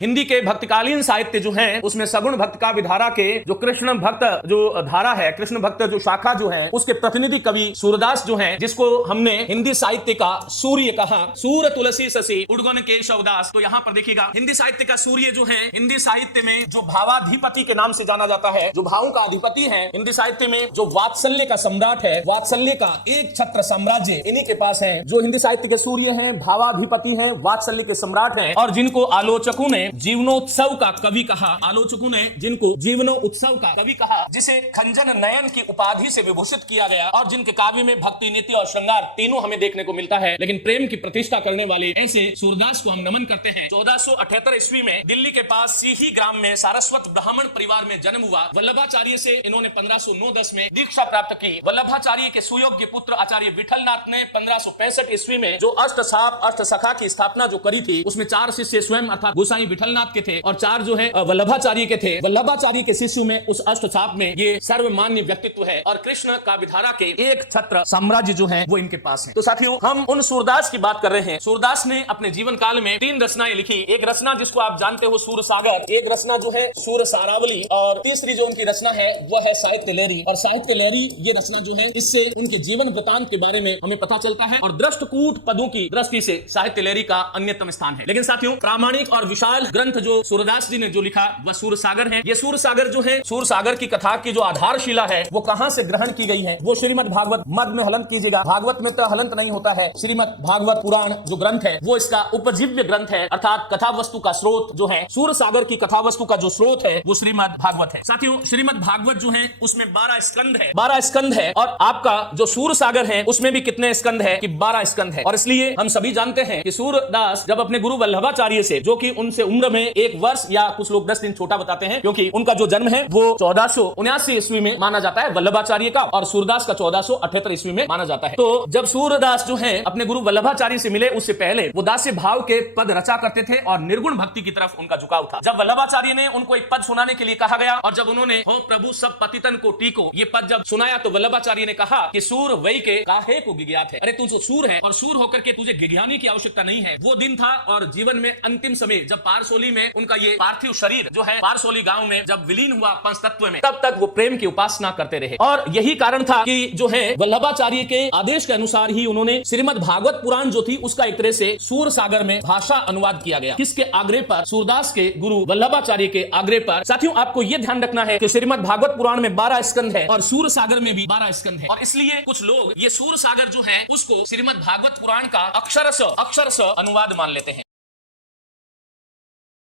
हिंदी के भक्तिकालीन साहित्य जो है उसमें सगुण भक्त का विधारा के जो कृष्ण भक्त जो धारा है, कृष्ण भक्त जो शाखा जो है, उसके प्रतिनिधि कवि सूरदास जो है, जिसको हमने हिंदी साहित्य का सूर्य कहा, सूर तुलसी शशि उड़गुन केशवदास। तो यहाँ पर देखिएगा हिंदी साहित्य का सूर्य जो है, हिंदी साहित्य में जो भावाधिपति के नाम से जाना जाता है, जो भावों का अधिपति है, हिंदी साहित्य में जो वात्सल्य का सम्राट है, वात्सल्य का एक छत्र साम्राज्य इन्हीं के पास है। जो हिंदी साहित्य के सूर्य हैं, भावाधिपति हैं, वात्सल्य के सम्राट हैं, और जिनको आलोचकों ने जीवनोत्सव का कवि कहा, आलोचकों ने जिनको जीवनोत्सव का कवि कहा, जिसे खंजन नयन की उपाधि से विभूषित किया गया, और जिनके काव्य में भक्ति, नीति और श्रृंगार तीनों हमें देखने को मिलता है, लेकिन प्रेम की प्रतिष्ठा करने वाले ऐसे सूरदास को हम नमन करते हैं। 1478 ईस्वी में दिल्ली के पास सीही ग्राम में सारस्वत ब्राह्मण परिवार में जन्म हुआ। वल्लभाचार्य से इन्होंने 1509-10 में दीक्षा प्राप्त की। वल्लभाचार्य के सुयोग्य पुत्र आचार्य विठलनाथ ने 1565 ईस्वी में जो अष्ट सखा की स्थापना जो करी थी, उसमें 4 शिष्य स्वयं अर्थात गोसाई विठलनाथ के थे और 4 जो है वल्लभाचार्य के थे। वल्लभाचार्य के शिष्य में उस अष्टसाप में ये सर्वमान्य व्यक्तित्व है, और कृष्ण का विधारा के एक छत्र साम्राज्य जो है वो इनके पास है। तो साथियों, हम उन सूरदास की बात कर रहे हैं। सूरदास ने अपने जीवन काल में 3 रचनाएं लिखी। एक रचना जिसको आप जानते हो सूर सागर, एक रचना जो है सूर सारावली, और तीसरी जो उनकी रचना है वह है साहित्य लहरी। और साहित्य लहरी ये रचना जो है, इससे उनके जीवन वृतांत के बारे में हमें पता चलता है, और दृष्टकूट पदों की दृष्टि से साहित्य लहरी का अन्यतम स्थान है। लेकिन साथियों, प्रामाणिक और विशाल ग्रंथ जो सूरदास जी ने जो लिखा वह सूर सागर है। ये सूर सागर जो है, सूर सागर की कथा की जो आधारशिला है वो कहां से ग्रहण की गई है, वो श्रीमद् भागवत मद में हलंत कीजिएगा। भागवत में तो हलंत नहीं होता है। श्रीमद् भागवत पुराण जो ग्रंथ है वो इसका उपजीव्य ग्रंथ है, अर्थात कथा वस्तु का स्रोत जो है, सूर सागर की कथा वस्तु का जो स्रोत है वो श्रीमद् भागवत है। साथियों, श्रीमद् भागवत जो है उसमें 12 स्कंद है, 12 स्कंद है, और आपका जो सूर सागर है उसमें भी कितने स्कंद है कि 12 स्कंद है। और इसलिए हम सभी जानते हैं कि सूरदास जब अपने गुरु वल्लभाचार्य से, जो कि उनसे उम्र में 1 वर्ष या कुछ लोग 10 दिन छोटा बताते हैं, क्योंकि उनका जो जन्म है वो 1479 ईस्वी में माना जाता है वल्लभाचार्य का, और सूरदास का 1478 ईस्वी में माना जाता है। तो जब सूरदास जो है अपने गुरु वल्लभाचार्य से मिले, उससे पहले वो दास्य भाव के पद रचा करते थे और निर्गुण भक्ति की तरफ उनका झुकाव था। जब वल्लभाचार्य ने उनको एक पद सुनाने के लिए कहा गया, और जब उन्होंने हो प्रभु सब पतितन को टीको ये पद जब सुनाया, तो वल्लभाचार्य ने कहा कि सूर वही के काहे को गिज्ञात है। अरे तू तो सूर है, और सूर होकर के तुझे गिज्ञानी की आवश्यकता नहीं है। वो दिन था, और जीवन में अंतिम समय जब पारसोली में उनका ये पार्थिव शरीर जो है पारसोली गांव में जब विलीन हुआ पंचतत्व में, तब तक वो प्रेम की उपासना करते रहे। और यही कारण था कि जो है वल्लभाचार्य के आदेश के अनुसार ही उन्होंने श्रीमद् भागवत पुराण जो थी उसका एक तरह से सूर सागर में भाषा अनुवाद किया गया। किसके आग्रह पर? सूरदास के गुरु वल्लभाचार्य के आग्रह पर। साथियों, आपको यह ध्यान रखना है कि श्रीमद् भागवत पुराण में 12 स्कंद है और सूर सागर में भी 12 स्कंद है, और इसलिए कुछ लोग ये सूर सागर जो है उसको श्रीमद् भागवत पुराण का अक्षरश अनुवाद मान लेते हैं।